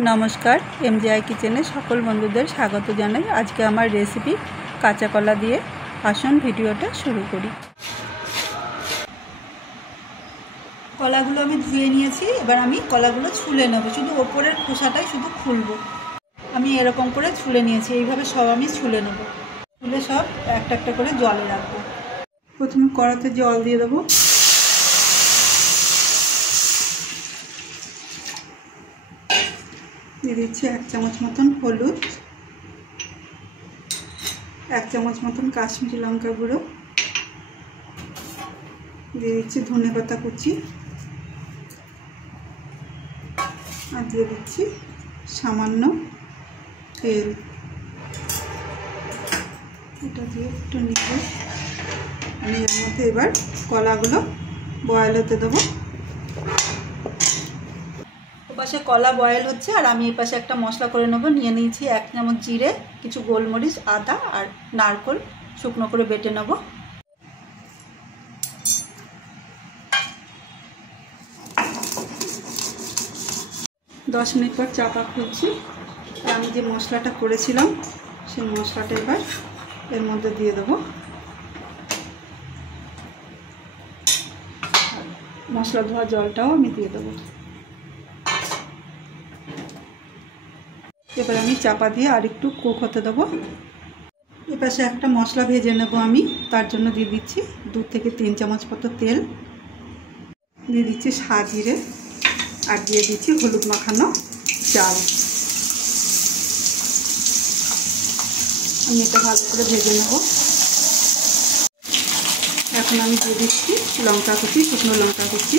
नमस्कार एमजीआई किचेने सकल बंधुदेर स्वागत जानाई। आज के आमार रेसिपि काँचा कला दिए आसुन भिडियोटा शुरू करी। कलागुलो आमी धुए निয়েছি। এবার আমি কলাগুলো ছুলে নেব, শুধু উপরের খোসাটাই শুধু খুলবো। আমি এরকম করে ছুলে নিয়েছি, এইভাবে সব আমি ছুলে নেব। ছুলে সব একটা একটা করে জলে রাখবো। প্রথমে কড়াতে জল দিয়ে দেবো। দিয়ে দিচ্ছি 1 চামচ মতন হলুদ, 1 চামচ মতন কাশ্মীরি লঙ্কা গুঁড়ো, দিয়ে দিচ্ছি ধনে পাতা কুচি, আর দিয়ে দিচ্ছি সামান্য তেল। এটা দিয়ে একটু নিয়ে আমি এর মধ্যে এবার কলাগুলো বয়েল হতে দেবো। পাশে কলা বয়েল হচ্ছে আর আমি এই পাশে একটা মশলা করে নেব। নিয়ে নিয়েছি 1 চামচ জিরে, কিছু গোলমরিচ, আদা আর নারকেল শুকনো করে বেটে নেব। দশ মিনিট পর চাপা খুলছি। আমি যে মশলাটা করেছিলাম সেই মশলাটা এবার এর মধ্যে দিয়ে দেব। মশলা ধোয়া জলটাও আমি দিয়ে দেবো। এবার আমি চাপা দিয়ে আর একটু কুক হতে দেবো। এপাশে একটা মশলা ভেজে নেব আমি, তার জন্য দিয়ে দিচ্ছি 2 থেকে 3 চামচ মতো তেল, দিয়ে দিচ্ছি সাজিরে, আর দিয়ে দিচ্ছি হলুদ মাখানো চাল। আমি এটা ভালো করে ভেজে নেব। এখন আমি দিয়ে দিচ্ছি লঙ্কা কুচি, শুকনো লঙ্কা কুচি,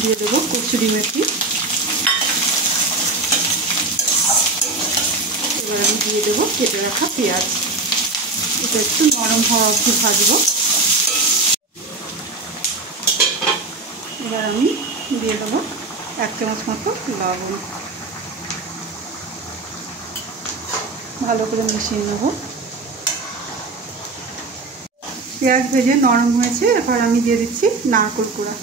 দিয়ে দেবো কসুরি মেথি, এবার আমি দিয়ে দেবো কেটে রাখা পেঁয়াজ। এটা একটু নরম হওয়া অবধি ভাজবো। এবার আমি দিয়ে দেবো 1 চামচ মতো লবণ, ভালো করে মিশিয়ে নেব। পেঁয়াজ ভেজে নরম হয়েছে, এবার আমি দিয়ে দিচ্ছি নারকেল কুড়া।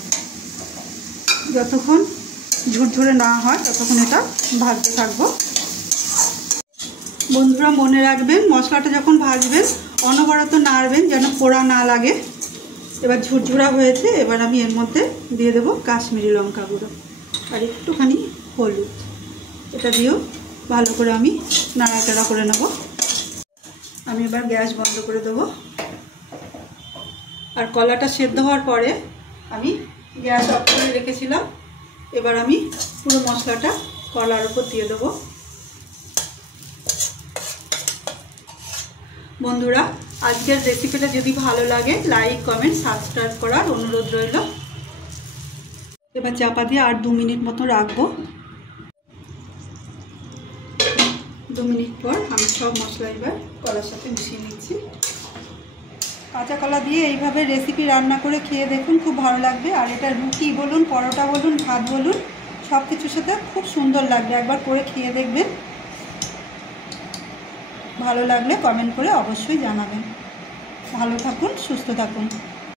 যতক্ষণ ঝুরঝুরে না হয় ততক্ষণ এটা ভাজতে থাকবো। বন্ধুরা মনে রাখবেন, মশলাটা যখন ভাজবেন অনবরত নাড়বেন যেন পোড়া না লাগে। এবার ঝুরঝুরা হয়েছে, এবার আমি এর মধ্যে দিয়ে দেবো কাশ্মীরি লঙ্কা গুঁড়ো আর একটুখানি হলুদ। এটা দিয়েও ভালো করে আমি নাড়াচাড়া করে নেব। আমি এবার গ্যাস বন্ধ করে দেবো। আর কলাটা সেদ্ধ হওয়ার পরে আমি গ্যাস অফ করে রেখেছিলাম। এবার আমি পুরো মশলাটা কলার উপর দিয়ে দেবো। বন্ধুরা আজকের রেসিপিটা যদি ভালো লাগে লাইক, কমেন্ট, সাবস্ক্রাইব করার অনুরোধ রইল। এবার চাপা দিয়ে আর 2 মিনিট মতো রাখবো। 2 মিনিট পর আমি সব মশলা এবার কলার সাথে মিশিয়ে নিচ্ছি। কাঁচা কলা দিয়ে এইভাবে রেসিপি রান্না করে খেয়ে দেখুন, খুব ভালো লাগবে। আর এটা রুটি বলুন, পরোটা বলুন, ভাত বলুন, সব কিছুর সাথে খুব সুন্দর লাগবে। একবার করে খেয়ে দেখবেন। ভালো লাগলে কমেন্ট করে অবশ্যই জানাবেন। ভালো থাকুন, সুস্থ থাকুন।